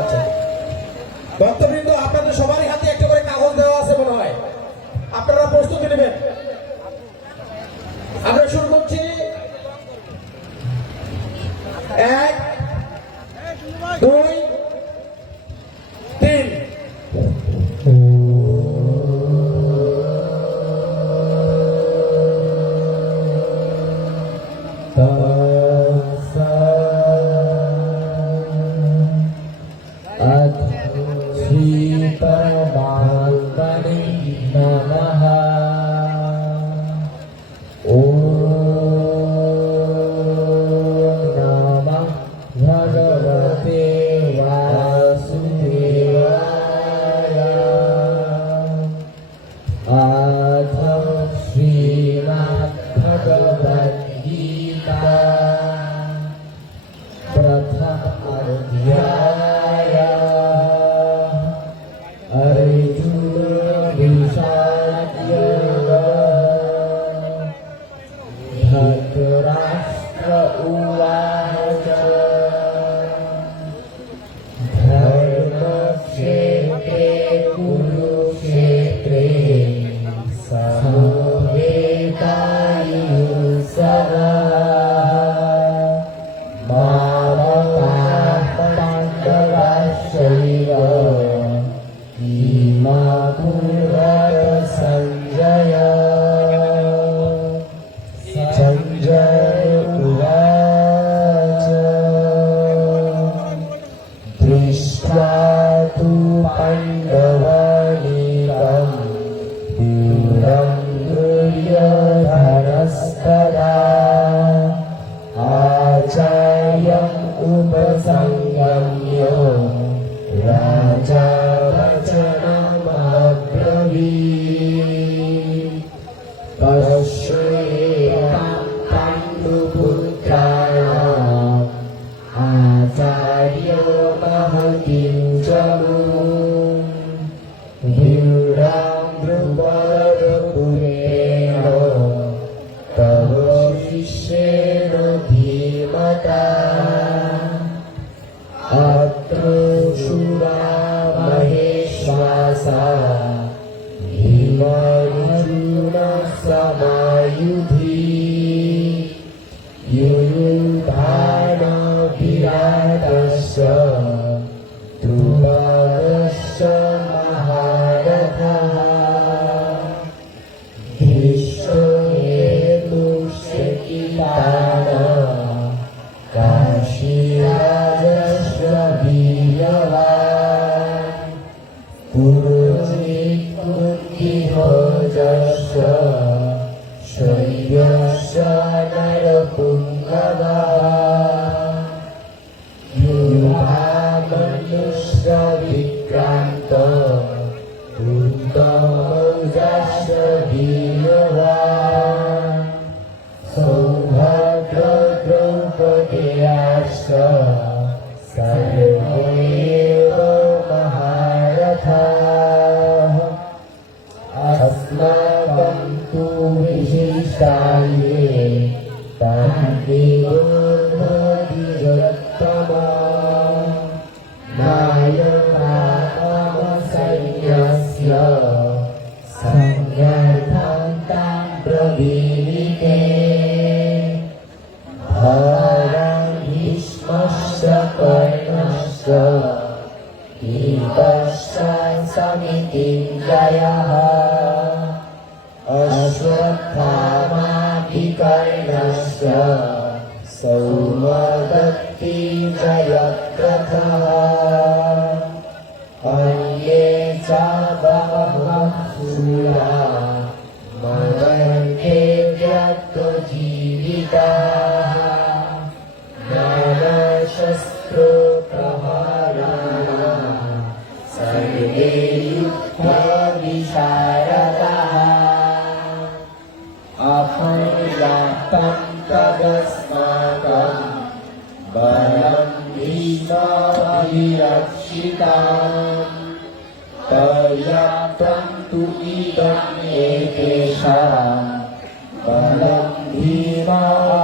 আচ্ছা ভক্তবৃন্দ, আপনাদের সবারই হাতে একটা করে কাগজ দেওয়া আছে মনে হয়, আপনারা প্রস্তুতি নেবেন। আমরা শুরু করছি। 1 2 3।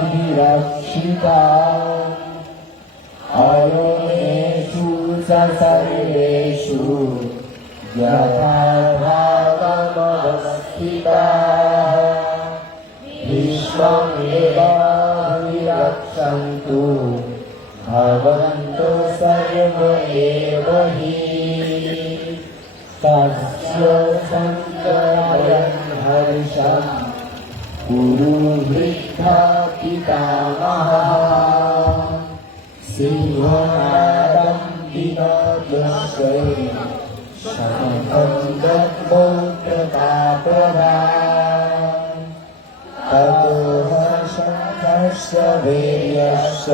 भीमाभिरक्षिता सर्वेषु यथा भावमवस्थिताः विश्वमेवाभिरक्षन्तु भवन्तु सर्व एव हि तस्य सञ्चयं हर्षम् कुरु वृद्धा पितामहः सिंहनादं विनोदस्य शङ्खं दद्मौ प्रतापवान् ततो शङ्खस्य वीर्यस्य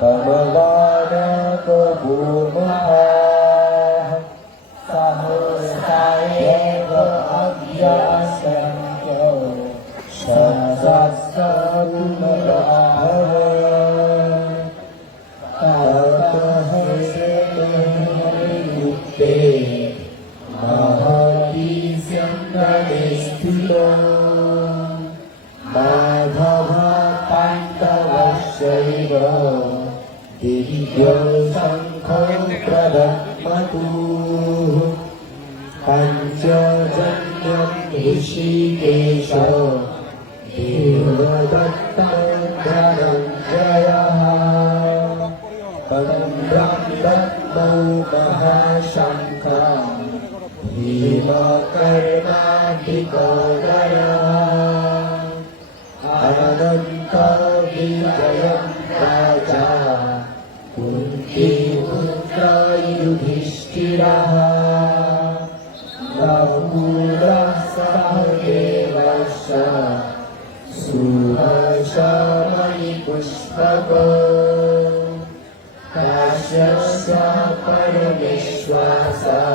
पवमानकभूमः सहस्रायेव अभ्यासन्तो सहस्रगुणराभवन् ततः सेतुर्युक्ते महती स्यन्दने स्थितो माधवः पाण्डवश्चैव दिव्यं शङ्खं प्रदद्मतु पञ्चजन्यं ऋषिकेश देवदत्तं धनञ्जयः तन्द्रं दद्मौ महाशङ्खं भीमकर्णाधिकौदरः अनन्तविजयं राजा कुन्तीपुत्र युधिष्ठिरः नकुलः सहदेवश्च सुरशमणिपुष्पकः काश्यपस्य परमेश्वासः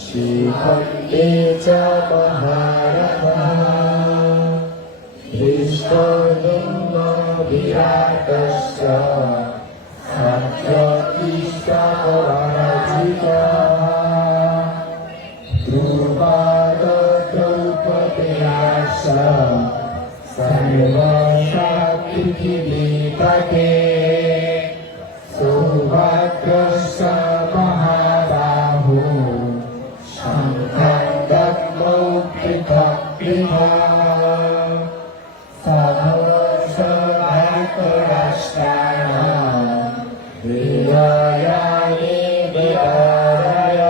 शिखण्डे च महारथः विराटश्च सत्यकीर्तनरचितः द्रुपदद्रौपदेयाश्च सर्वशापृथिवीपते सौभाग्यश्च महाबाहो शङ्खं दद्मौ पृथक् पृथक् सहस्रायतराष्ट्राणां विजयानि विदारय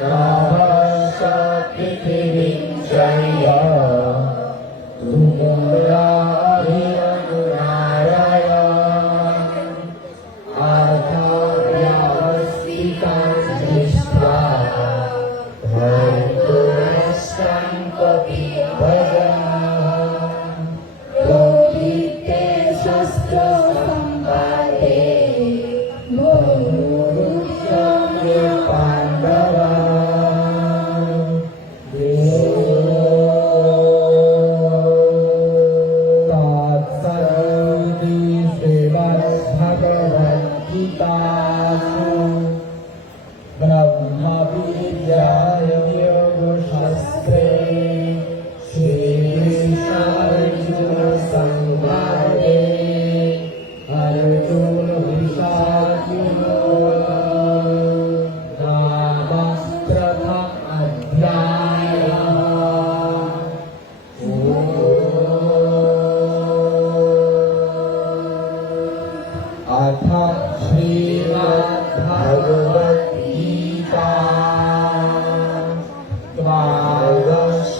नभश्च पृथिवीं चैव तुमुलाभिरनुनारय अथ व्यवस्थितं दृष्ट्वा भर्तुरष्टं कपिध्वजः प्रोक्ते शस्त्रसम्पाते बहुरुच्यते पाण्डवः तत्सर्वैः श्रीमद्भगवद्गीतासु ब्रह्मविद्यायां योगशास्त्रे श्रीकृष्णार्जुनसंवादे अर्जुनविषादयोगो नाम प्रथमोऽध्यायः। अथ श्रीमद्भगवद्गीता द्वादशोऽध्यायः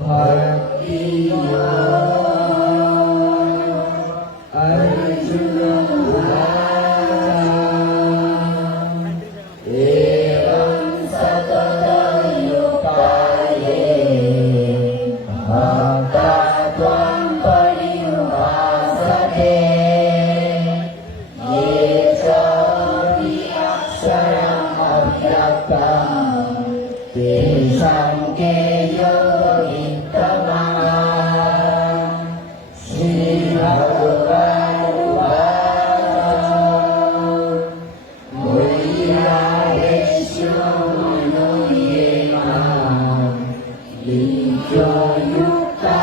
भक्तियोगः। अर्जुन उवाच एवं सततयुक्ताये भक्ता त्वां परिउपासते ये चापि अक्षरम् अव्यक्तं तेषां के योगवित्तमः। श्रीभगवानुवाच मुनिरायेषु मनो ये मां युक्ता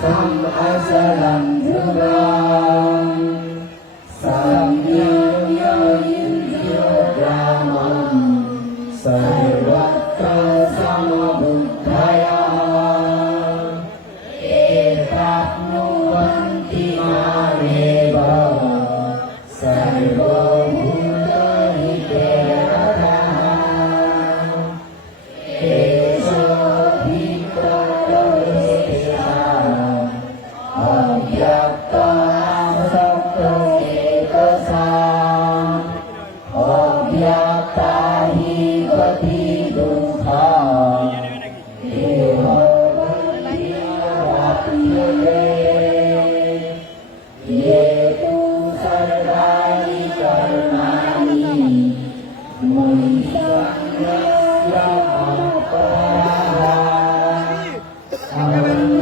sam'asalam dhurang samyamya indriya gramam sarvatra samabuddhaya etapnuvanti mareva sarvabhuta hidayataha esha bhikkhavesha avyakta sakta ekasa avyakta hi gati dukkha eva ye tu sarvani karmani mani sannasya aparaha Thank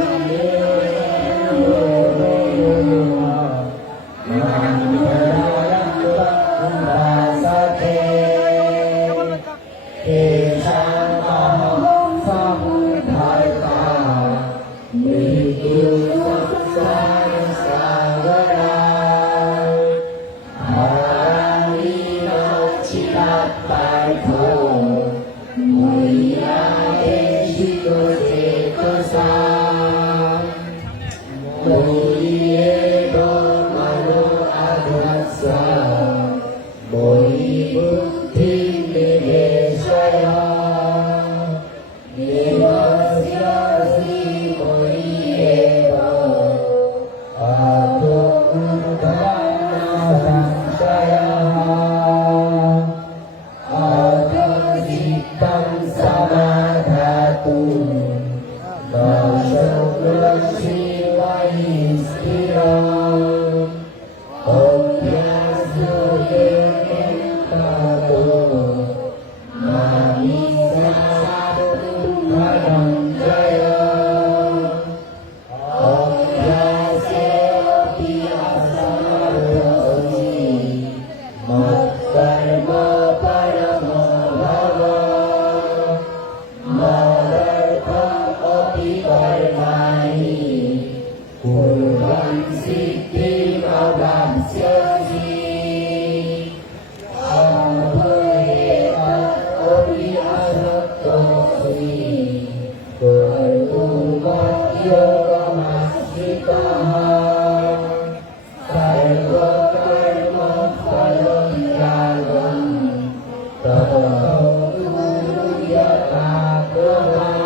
you.